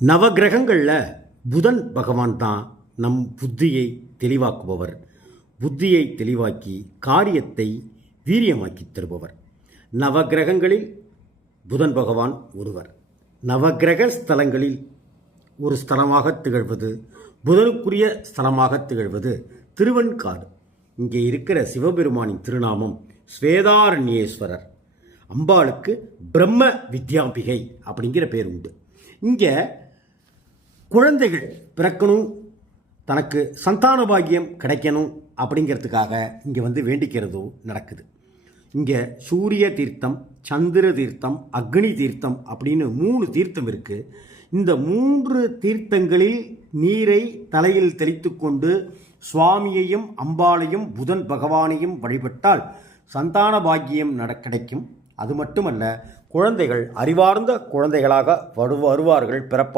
நவகிரகங்களில் புதன் பகவான் தான் நம் புத்தியை தெளிவாக்குபவர். புத்தியை தெளிவாக்கி காரியத்தை வீரியமாக்கி தருபவர். நவகிரகங்களில் புதன் பகவான் ஒருவர். நவகிரக ஸ்தலங்களில் ஒரு ஸ்தலமாக திகழ்வது, புதனுக்குரிய ஸ்தலமாக திகழ்வது திருவெண்காடு. இங்கே இருக்கிற சிவபெருமானின் திருநாமம் ஸ்வேதாரண்யேஸ்வரர். அம்பாளுக்கு பிரம்ம வித்யாம்பிகை அப்படிங்கிற பேர் உண்டு. இங்கே குழந்தைகள் பிறக்கணும், தனக்கு சந்தான பாக்கியம் கிடைக்கணும் அப்படிங்கிறதுக்காக இங்கே வேண்டிக்கிறதும் நடக்குது. இங்கே சூரிய தீர்த்தம், சந்திர தீர்த்தம், அக்னி தீர்த்தம் அப்படின்னு 3 தீர்த்தம் இருக்குது. இந்த 3 தீர்த்தங்களில் நீரை தலையில் தெளித்து கொண்டு சுவாமியையும் அம்பாளையும் புதன் பகவானையும் வழிபட்டால் சந்தான பாக்கியம் கிடைக்கும். அது மட்டுமல்ல, குழந்தைகள் அறிவார்ந்த குழந்தைகளாக வருவார்கள், பிறப்பார்கள்.